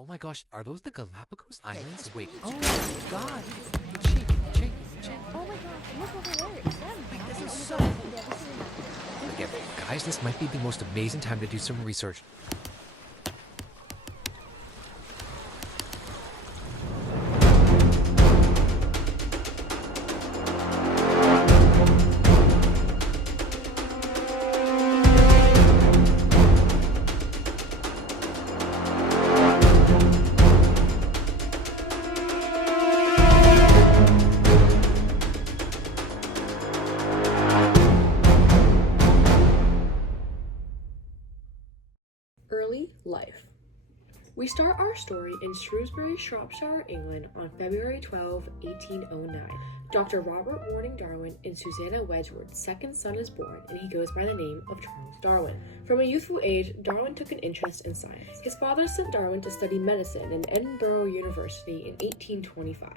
Oh my gosh, are those the Galapagos Islands? Wait, oh my god! Check. Oh my gosh, look over there. It's them. Wait, this is so Oh my gosh, cool. I've never seen that. Okay, guys, this might be the most amazing time to do some research. Early life. We start our story in Shrewsbury, Shropshire, England on February 12, 1809. Dr. Robert Warning Darwin and Susanna Wedgwood's second son is born, and he goes by the name of Charles Darwin. From a youthful age, Darwin took an interest in science. His father sent Darwin to study medicine in Edinburgh University in 1825.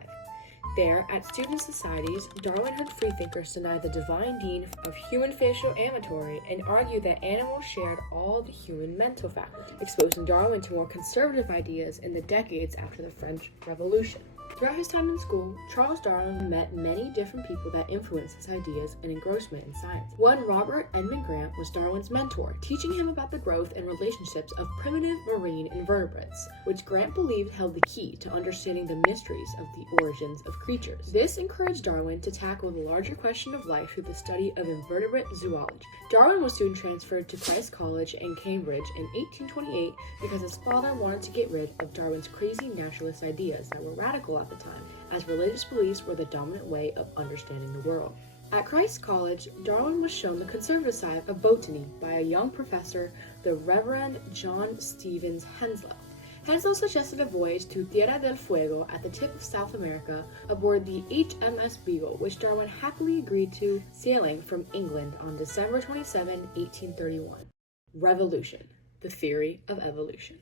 There, at student societies, Darwin heard freethinkers deny the divine deed of human facial anatomy and argue that animals shared all the human mental faculties, exposing Darwin to more conservative ideas in the decades after the French Revolution. Throughout his time in school, Charles Darwin met many different people that influenced his ideas and engrossment in science. One, Robert Edmund Grant, was Darwin's mentor, teaching him about the growth and relationships of primitive marine invertebrates, which Grant believed held the key to understanding the mysteries of the origins of creatures. This encouraged Darwin to tackle the larger question of life through the study of invertebrate zoology. Darwin was soon transferred to Christ's College in Cambridge in 1828 because his father wanted to get rid of Darwin's crazy naturalist ideas that were radical at the time, as religious beliefs were the dominant way of understanding the world. At Christ's College, Darwin was shown the conservative side of botany by a young professor, the Reverend John Stevens Henslow. Henslow suggested a voyage to Tierra del Fuego at the tip of South America aboard the HMS Beagle, which Darwin happily agreed to, sailing from England on December 27, 1831. Revolution, the theory of evolution.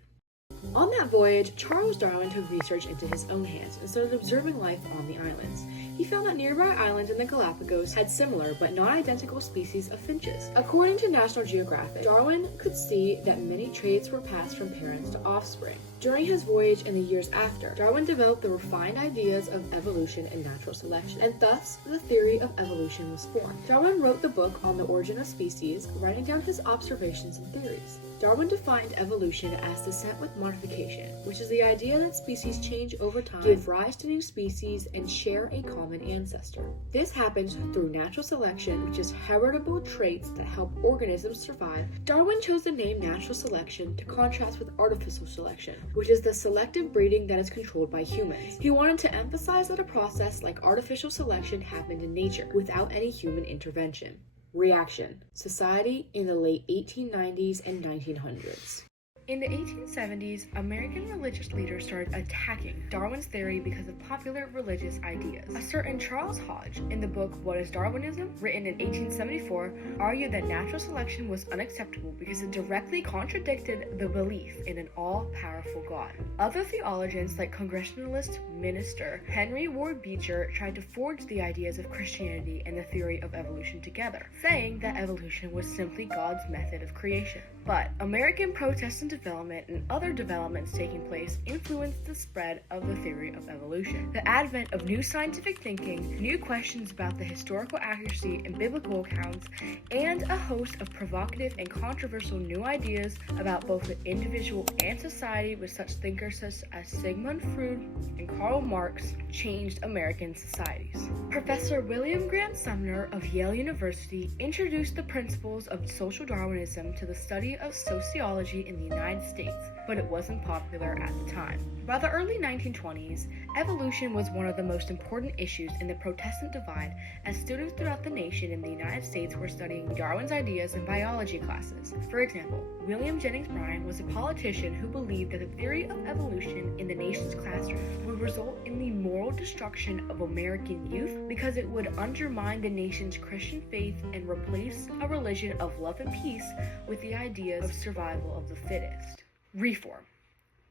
On that voyage, Charles Darwin took research into his own hands and started observing life on the islands. He found that nearby islands in the Galapagos had similar but not identical species of finches. According to National Geographic, Darwin could see that many traits were passed from parents to offspring. During his voyage and the years after, Darwin developed the refined ideas of evolution and natural selection, and thus the theory of evolution was formed. Darwin wrote the book On the Origin of Species, writing down his observations and theories. Darwin defined evolution as descent with modification, which is the idea that species change over time, give rise to new species, and share a common ancestor. This happens through natural selection, which is heritable traits that help organisms survive. Darwin chose the name natural selection to contrast with artificial selection, which is the selective breeding that is controlled by humans. He wanted to emphasize that a process like artificial selection happened in nature without any human intervention. Reaction: society in the late 1890s and 1900s. In the 1870s, American religious leaders started attacking Darwin's theory because of popular religious ideas. A certain Charles Hodge, in the book What is Darwinism, written in 1874, argued that natural selection was unacceptable because it directly contradicted the belief in an all-powerful God. Other theologians, like Congregationalist minister Henry Ward Beecher, tried to forge the ideas of Christianity and the theory of evolution together, saying that evolution was simply God's method of creation. But American Protestant development and other developments taking place influenced the spread of the theory of evolution. The advent of new scientific thinking, new questions about the historical accuracy in biblical accounts, and a host of provocative and controversial new ideas about both the individual and society with such thinkers such as Sigmund Freud and Karl Marx changed American societies. Professor William Grant Sumner of Yale University introduced the principles of social Darwinism to the study of sociology in the United States, but it wasn't popular at the time. By the early 1920s, evolution was one of the most important issues in the Protestant divide, as students throughout the nation in the United States were studying Darwin's ideas in biology classes. For example, William Jennings Bryan was a politician who believed that the theory of evolution in the nation's classroom would result in the moral destruction of American youth because it would undermine the nation's Christian faith and replace a religion of love and peace with the ideas of survival of the fittest. Reform.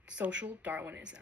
Social Darwinism.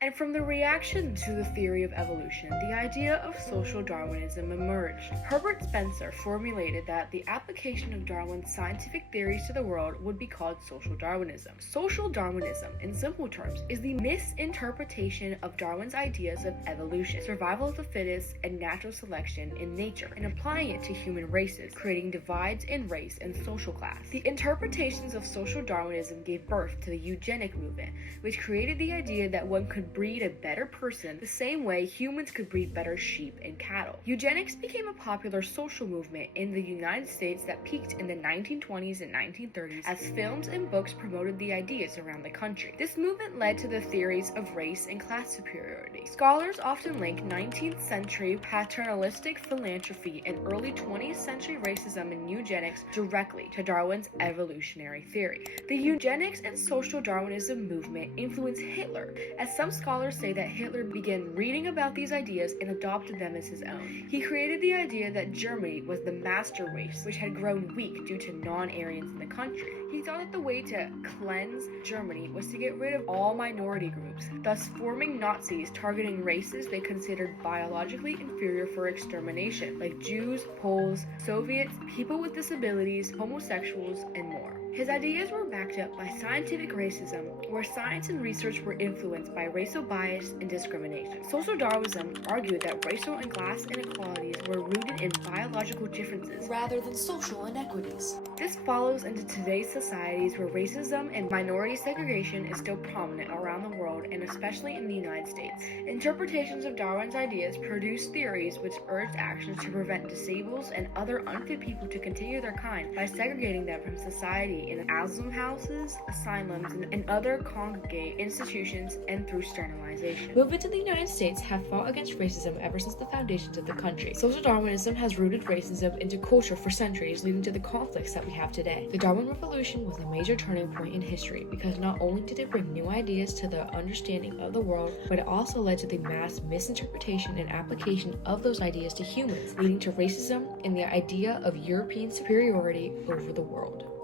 And from the reaction to the theory of evolution, the idea of social Darwinism emerged. Herbert Spencer formulated that the application of Darwin's scientific theories to the world would be called social Darwinism. Social Darwinism, in simple terms, is the misinterpretation of Darwin's ideas of evolution, survival of the fittest, and natural selection in nature, and applying it to human races, creating divides in race and social class. The interpretations of social Darwinism gave birth to the eugenic movement, which created the idea that one could breed a better person the same way humans could breed better sheep and cattle. Eugenics became a popular social movement in the United States that peaked in the 1920s and 1930s as films and books promoted the ideas around the country. This movement led to the theories of race and class superiority. Scholars often link 19th century paternalistic philanthropy and early 20th century racism and eugenics directly to Darwin's evolutionary theory. The eugenics and social Darwinism movement influenced Hitler, as some scholars say that Hitler began reading about these ideas and adopted them as his own. He created the idea that Germany was the master race, which had grown weak due to non-Aryans in the country. He thought that the way to cleanse Germany was to get rid of all minority groups, thus forming Nazis targeting races they considered biologically inferior for extermination, like Jews, Poles, Soviets, people with disabilities, homosexuals, and more. His ideas were backed up by scientific racism, where science and research were influenced by racial bias and discrimination. Social Darwinism argued that racial and class inequalities were rooted in biological differences Rather than social inequities. This follows into today's societies where racism and minority segregation is still prominent around the world and especially in the United States. Interpretations of Darwin's ideas produced theories which urged actions to prevent disabled and other unfit people to continue their kind by segregating them from society in asylum houses, asylums, and other congregate institutions and through sterilization. Movements in the United States have fought against racism ever since the foundations of the country. Social Darwinism has rooted racism into culture for centuries, leading to the conflicts that we have today. The Darwin Revolution was a major turning point in history because not only did it bring new ideas to the understanding of the world, but it also led to the mass misinterpretation and application of those ideas to humans, leading to racism and the idea of European superiority over the world.